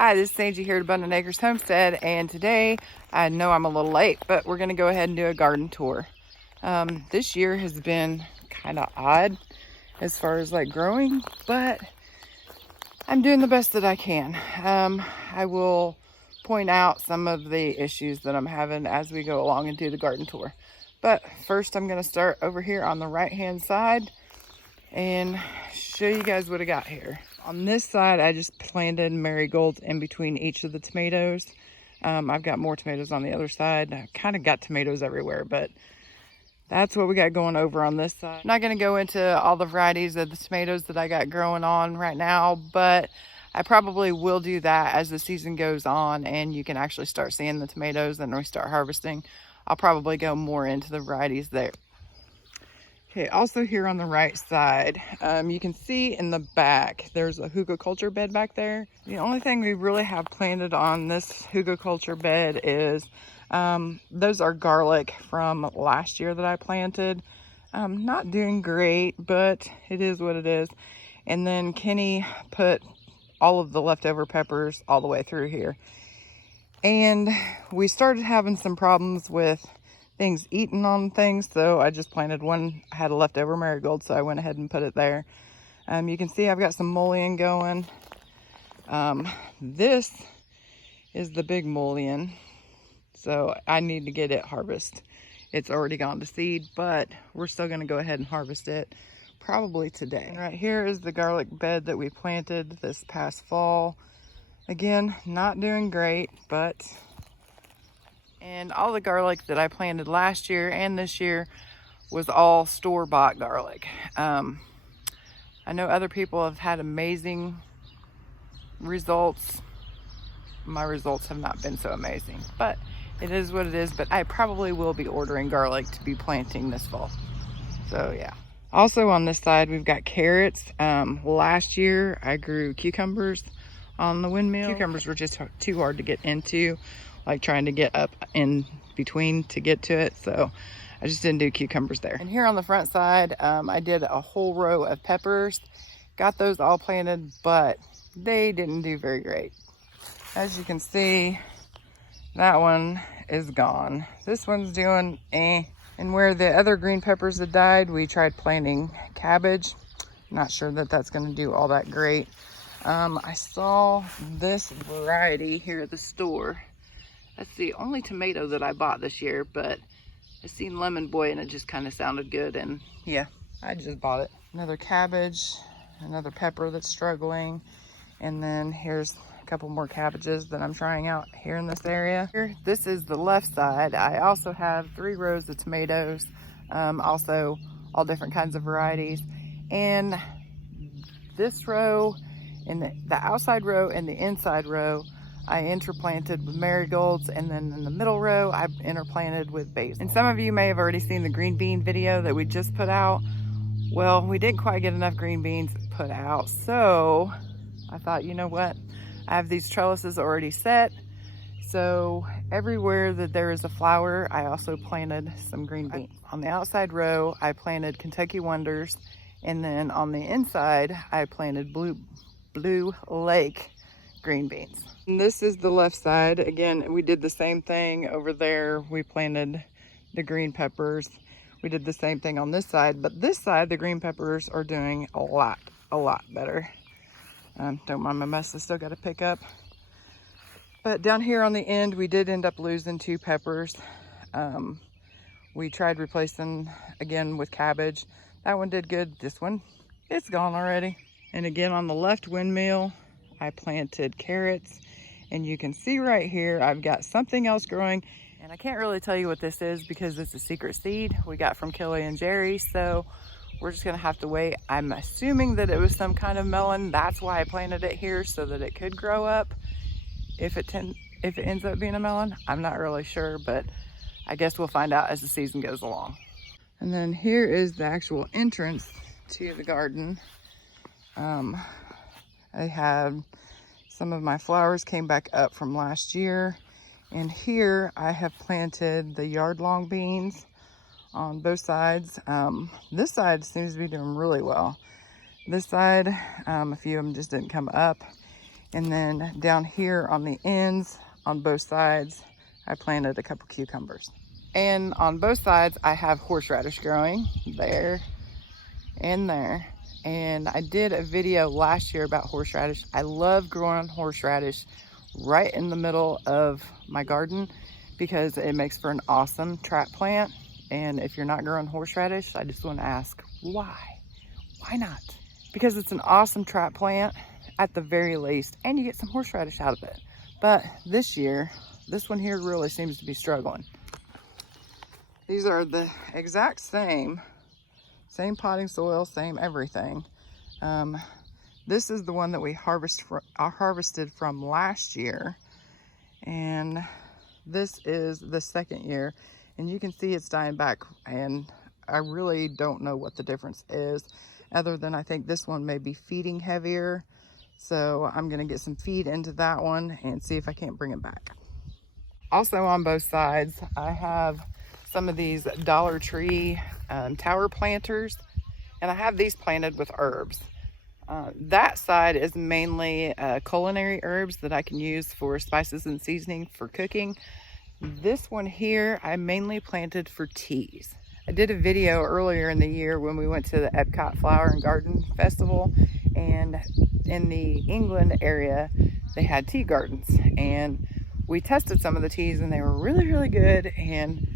Hi, this is Angie here at Abundant Acres Homestead, and today I know I'm a little late, but we're going to go ahead and do a garden tour. This year has been kind of odd as far as like growing, but I'm doing the best that I can. I will point out some of the issues that I'm having as we go along and do the garden tour. But first I'm going to start over here on the right hand side and show you guys what I got here. On this side, I just planted marigolds in between each of the tomatoes. I've got more tomatoes on the other side. I kind of got tomatoes everywhere, but that's what we got going over on this side. I'm not going to go into all the varieties of the tomatoes that I got growing on right now, but I probably will do that as the season goes on and you can actually start seeing the tomatoes and we start harvesting. I'll probably go more into the varieties there. Okay, also here on the right side, you can see in the back, there's a Hugelkultur bed back there. The only thing we really have planted on this Hugelkultur bed is, those are garlic from last year that I planted. Not doing great, but it is what it is. And then Kenny put all of the leftover peppers all the way through here. And we started having some problems with things eating on things, so I just planted one. I had a leftover marigold, so I went ahead and put it there. You can see I've got some mullein going. This is the big mullein, so I need to get it harvested. It's already gone to seed, but we're still going to go ahead and harvest it probably today. And right here is the garlic bed that we planted this past fall. Again, not doing great, but and all the garlic that I planted last year and this year was all store-bought garlic. I know other people have had amazing results. My results have not been so amazing, but it is what it is. But I probably will be ordering garlic to be planting this fall. So yeah. Also on this side, we've got carrots. Last year I grew cucumbers on the windmill. Cucumbers were just too hard to get into, like trying to get up in between to get to it, so I just didn't do cucumbers there. And here on the front side, I did a whole row of peppers. Got those all planted, but they didn't do very great. As you can see, that one is gone. This one's doing eh. And where the other green peppers had died, we tried planting cabbage. Not sure that that's going to do all that great. I saw this variety here at the store. That's the only tomato that I bought this year, but I seen Lemon Boy and it just kind of sounded good, and yeah, I just bought it. Another cabbage, another pepper that's struggling, and then here's a couple more cabbages that I'm trying out here in this area. Here, this is the left side. I also have 3 rows of tomatoes, also all different kinds of varieties, and this row, in the outside row and the inside row, I interplanted with marigolds, and then in the middle row, I interplanted with basil. And some of you may have already seen the green bean video that we just put out. Well, we didn't quite get enough green beans put out, so I thought, you know what? I have these trellises already set, so everywhere that there is a flower, I also planted some green beans. On the outside row, I planted Kentucky Wonders, and then on the inside, I planted Blue Lake green beans. And this is the left side. Again, we did the same thing over there. We planted the green peppers. We did the same thing on this side, but this side, the green peppers are doing a lot better. Don't mind my mess, I still got to pick up. But down here on the end, we did end up losing 2 peppers. We tried replacing again with cabbage. That one did good. This one, it's gone already. And again, on the left windmill, I planted carrots, and you can see right here I've got something else growing, and I can't really tell you what this is because it's a secret seed we got from Kelly and Jerry, so we're just gonna have to wait. I'm assuming that it was some kind of melon. That's why I planted it here, so that it could grow up. If it ends up being a melon, I'm not really sure, but I guess we'll find out as the season goes along. And then here is the actual entrance to the garden. I had some of my flowers came back up from last year, and here I have planted the yard-long beans on both sides. This side seems to be doing really well. This side, a few of them just didn't come up, And then down here on the ends, on both sides, I planted a couple cucumbers. And on both sides, I have horseradish growing there and there. And I did a video last year about horseradish. I love growing horseradish right in the middle of my garden because it makes for an awesome trap plant. And if you're not growing horseradish, I just want to ask, why? Why not? Because it's an awesome trap plant at the very least, and you get some horseradish out of it. But this year, this one here really seems to be struggling. These are the exact same potting soil, same everything. This is the one that we harvested from last year, and this is the second year, and you can see it's dying back, and I really don't know what the difference is, other than I think this one may be feeding heavier. So I'm gonna get some feed into that one and see if I can't bring it back. Also on both sides, I have some of these Dollar Tree tower planters, and I have these planted with herbs. That side is mainly culinary herbs that I can use for spices and seasoning for cooking. This one here, I mainly planted for teas. I did a video earlier in the year when we went to the Epcot Flower and Garden Festival, and in the England area, they had tea gardens, and we tested some of the teas and they were really, really good, and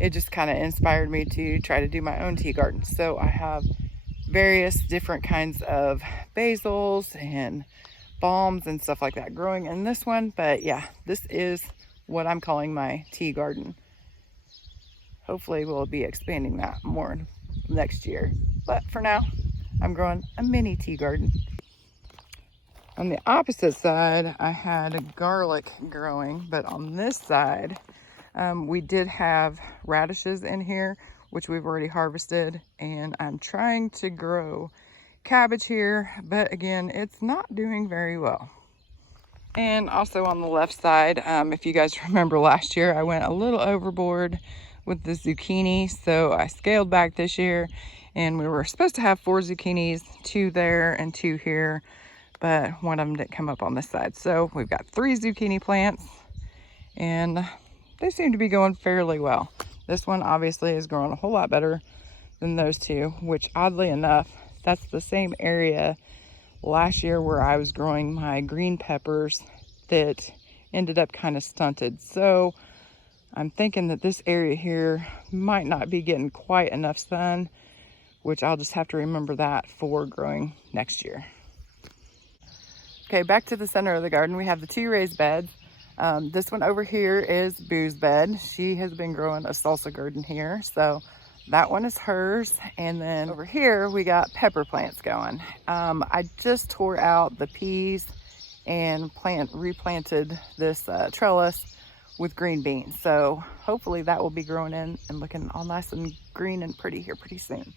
it just kind of inspired me to try to do my own tea garden. So I have various different kinds of basils and balms and stuff like that growing in this one. But yeah, this is what I'm calling my tea garden. Hopefully we'll be expanding that more next year. But for now, I'm growing a mini tea garden. On the opposite side, I had garlic growing, but on this side, we did have radishes in here, which we've already harvested, and I'm trying to grow cabbage here, but again, it's not doing very well. And also on the left side, if you guys remember last year, I went a little overboard with the zucchini, so I scaled back this year, and we were supposed to have 4 zucchinis, 2 there and 2 here, but one of them didn't come up on this side. So we've got 3 zucchini plants, and they seem to be going fairly well. This one obviously is growing a whole lot better than those 2, which oddly enough, that's the same area last year where I was growing my green peppers that ended up kind of stunted. So I'm thinking that this area here might not be getting quite enough sun, which I'll just have to remember that for growing next year. Okay, back to the center of the garden, we have the 2 raised beds. This one over here is Boo's bed. She has been growing a salsa garden here, so that one is hers. And then over here, we got pepper plants going. I just tore out the peas and replanted this trellis with green beans. So hopefully that will be growing in and looking all nice and green and pretty here pretty soon.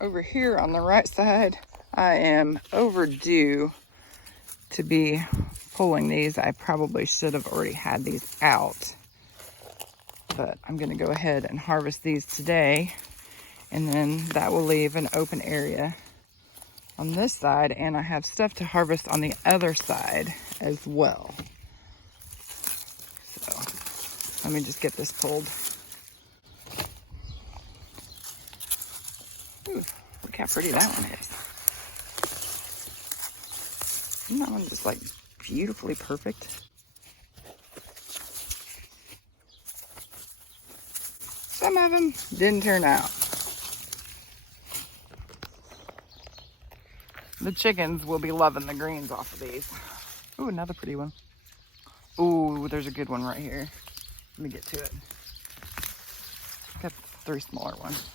Over here on the right side, I am overdue to be pulling these. I probably should have already had these out, but I'm going to go ahead and harvest these today, and then that will leave an open area on this side, and I have stuff to harvest on the other side as well. So let me just get this pulled. Ooh, look how pretty that one is. Isn't that one just like beautifully perfect? Some of them didn't turn out. The chickens will be loving the greens off of these. Ooh, another pretty one. Ooh, there's a good one right here. Let me get to it. Got 3 smaller ones.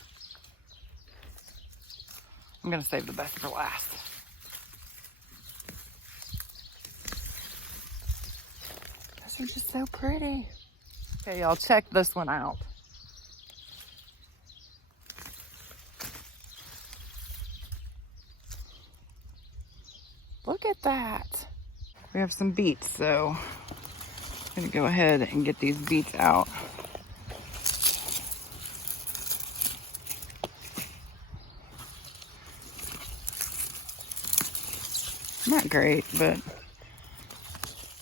I'm gonna save the best for last. Those are just so pretty. Okay, y'all, check this one out. Look at that. We have some beets, so I'm gonna go ahead and get these beets out. Not great, but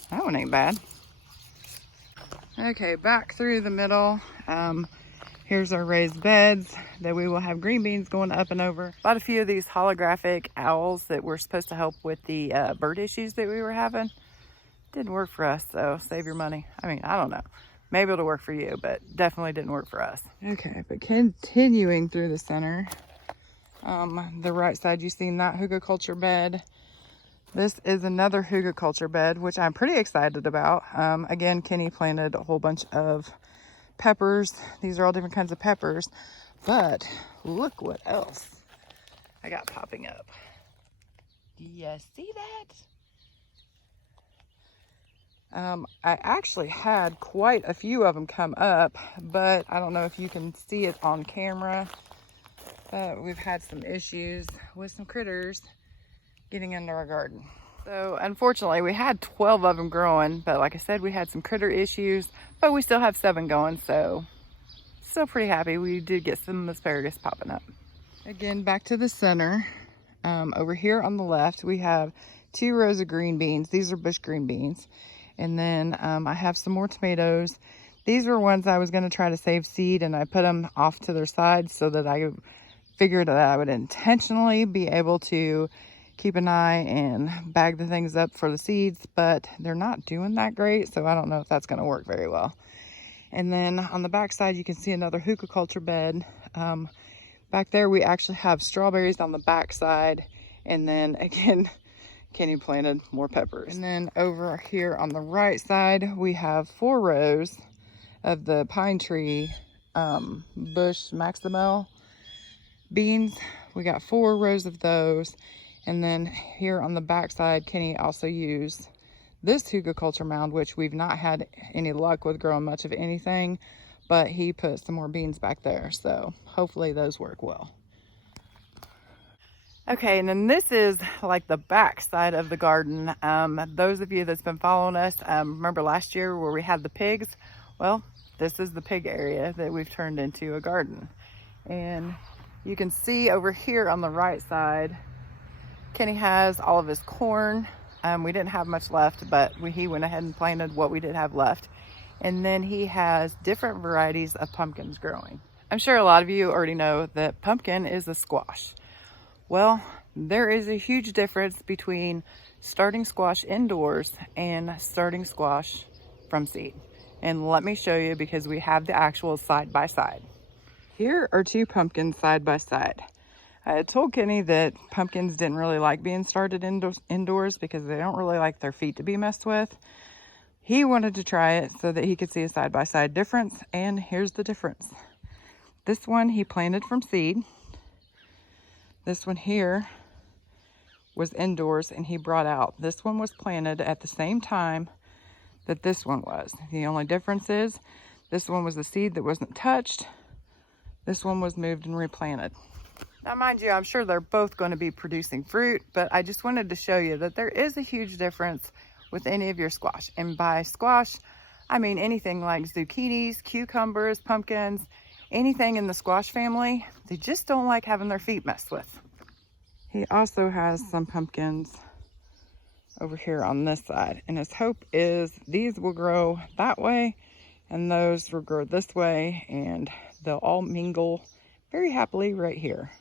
That one ain't bad. Okay, back through the middle. Here's our raised beds that we will have green beans going up and over. Bought a few of these holographic owls that were supposed to help with the bird issues that we were having. Didn't work for us, so save your money. I mean, I don't know. Maybe it'll work for you, but definitely didn't work for us. Okay, but continuing through the center, the right side, you've seen that Hugelkultur bed. This is another Hugelkultur bed, which I'm pretty excited about. Again, Kenny planted a whole bunch of peppers. These are all different kinds of peppers, but look what else I got popping up. Do you see that? I actually had quite a few of them come up, but I don't know if you can see it on camera, but we've had some issues with some critters getting into our garden. So unfortunately we had 12 of them growing, but like I said, we had some critter issues, but we still have 7 going, so still pretty happy. We did get some asparagus popping up. Again, back to the center. Over here on the left, we have 2 rows of green beans. These are bush green beans. And then I have some more tomatoes. These were ones I was going to try to save seed, and I put them off to their side so that I figured that I would intentionally be able to keep an eye and bag the things up for the seeds, but they're not doing that great, so I don't know if that's going to work very well. And then on the back side, you can see another Hugelkultur bed. Back there, we actually have strawberries on the back side, and then again, Kenny planted more peppers. And then over here on the right side, we have 4 rows of the pine tree bush maximel beans. We got 4 rows of those. And then here on the back side, Kenny also used this Hugelkultur mound, which we've not had any luck with growing much of anything, but he put some more beans back there. So hopefully those work well. Okay, and then this is like the back side of the garden. Those of you that's been following us, remember last year where we had the pigs? Well, this is the pig area that we've turned into a garden. And you can see over here on the right side, Kenny has all of his corn. We didn't have much left, but he went ahead and planted what we did have left. And then he has different varieties of pumpkins growing. I'm sure a lot of you already know that pumpkin is a squash. Well, there is a huge difference between starting squash indoors and starting squash from seed. And let me show you, because we have the actual side by side. Here are 2 pumpkins side by side. I had told Kenny that pumpkins didn't really like being started indoors because they don't really like their feet to be messed with. He wanted to try it so that he could see a side-by-side difference, and here's the difference. This one he planted from seed. This one here was indoors and he brought out. This one was planted at the same time that this one was. The only difference is this one was a seed that wasn't touched. This one was moved and replanted. Now, mind you, I'm sure they're both going to be producing fruit, but I just wanted to show you that there is a huge difference with any of your squash. And by squash, I mean anything like zucchinis, cucumbers, pumpkins, anything in the squash family. They just don't like having their feet messed with. He also has some pumpkins over here on this side, and his hope is these will grow that way and those will grow this way, and they'll all mingle very happily right here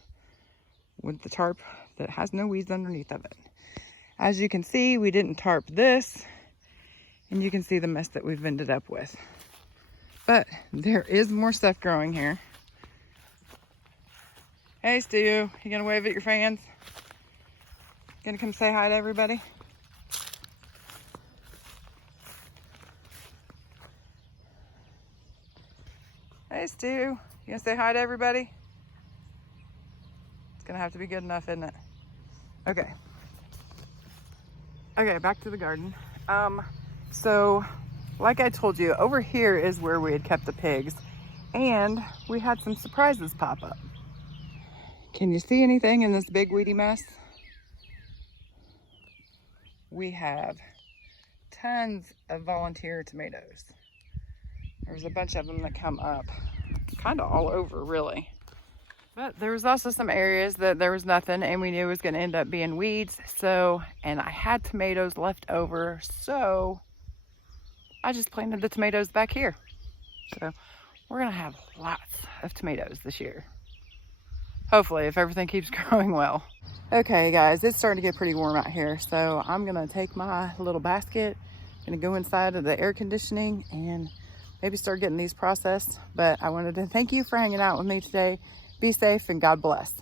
with the tarp that has no weeds underneath of it. As you can see, we didn't tarp this, and you can see the mess that we've ended up with. But there is more stuff growing here. Hey, Stu, you gonna wave at your fans? Gonna come say hi to everybody? Hey, Stu, you gonna say hi to everybody? It's gonna have to be good enough, isn't it? Okay. Okay, back to the garden. So like I told you, over here is where we had kept the pigs, and we had some surprises pop up. Can you see anything in this big weedy mess? We have tons of volunteer tomatoes. There's a bunch of them that come up, kind of all over really. But there was also some areas that there was nothing, and we knew it was going to end up being weeds. So, and I had tomatoes left over, so I just planted the tomatoes back here. So we're gonna have lots of tomatoes this year. Hopefully, if everything keeps growing well. Okay guys, it's starting to get pretty warm out here. So I'm gonna take my little basket, gonna go inside of the air conditioning and maybe start getting these processed. But I wanted to thank you for hanging out with me today. Be safe and God bless.